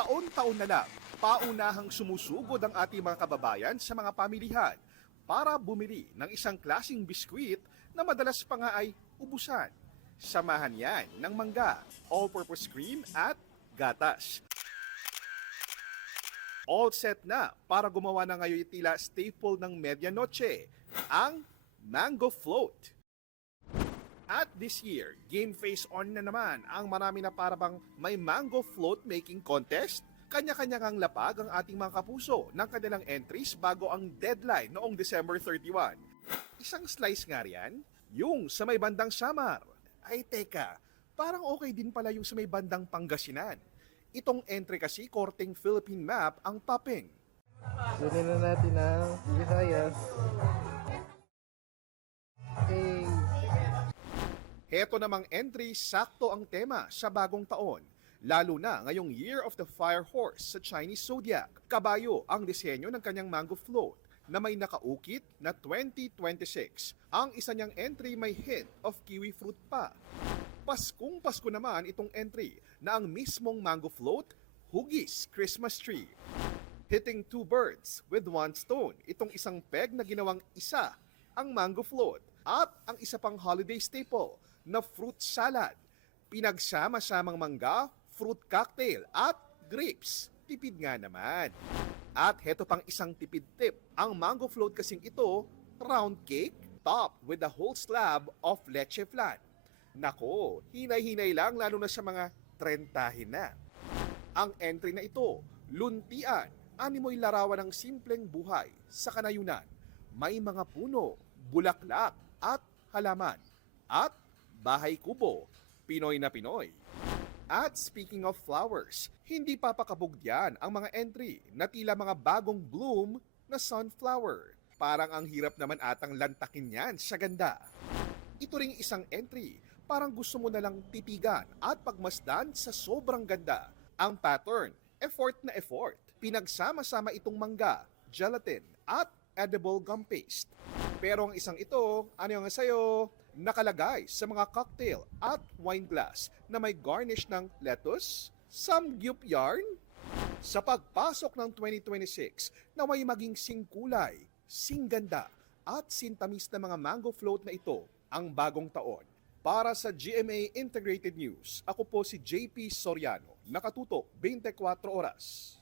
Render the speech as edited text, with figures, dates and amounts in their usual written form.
Taon-taon na lang, paunahang sumusugod ang ating mga kababayan sa mga pamilihan para bumili ng isang klasing biskwit na madalas pa nga ay ubusan. Samahan yan ng mangga, all-purpose cream at gatas. All set na para gumawa na ngayon tila staple ng medianoche, ang Mango Float. At this year, game face on na naman ang marami na parabang may mango float making contest. Kanya-kanya ngang lapag ang ating mga kapuso ng kanilang entries bago ang deadline noong December 31. Isang slice nga riyan, yung sa may bandang Samar. Ay teka, parang okay din pala yung sa may bandang Pangasinan. Itong entry kasi korteng Philippine map ang topping. Kunin na natin ang Visayas. Okay. Heto namang entry, sakto ang tema sa bagong taon. Lalo na ngayong Year of the Fire Horse sa Chinese Zodiac. Kabayo ang disenyo ng kanyang mango float na may nakaukit na 2026. Ang isa niyang entry may hint of kiwi fruit pa. Paskong Pasko naman itong entry na ang mismong mango float, hugis Christmas tree. Hitting two birds with one stone, itong isang peg na ginawang isa ang mango float at ang isa pang holiday staple na fruit salad. Pinagsama-samang mangga, fruit cocktail at grapes. Tipid nga naman. At heto pang isang tipid tip. Ang mango float kasing ito, round cake, topped with a whole slab of leche flan. Nako, hinay-hinay lang lalo na sa mga trentahin na. Ang entry na ito, luntian, animoy larawan ng simpleng buhay sa kanayunan. May mga puno, bulaklak at halaman. At bahay kubo, Pinoy na Pinoy. At speaking of flowers, hindi papakabog diyan ang mga entry na tila mga bagong bloom na sunflower. Parang ang hirap naman atang lantakin yan sa ganda. Ito ring isang entry, parang gusto mo na lang titigan at pagmasdan sa sobrang ganda. Ang pattern, effort na effort. Pinagsama-sama itong mangga, gelatin at edible gum paste. Pero ang isang ito, ano yung sa'yo? Nakalagay sa mga cocktail at wine glass na may garnish ng lettuce, samgyup yarn. Sa pagpasok ng 2026 na may maging singkulay, singganda at sintamis na mga mango float na ito ang bagong taon. Para sa GMA Integrated News, ako po si JP Soriano, nakatutok 24 oras.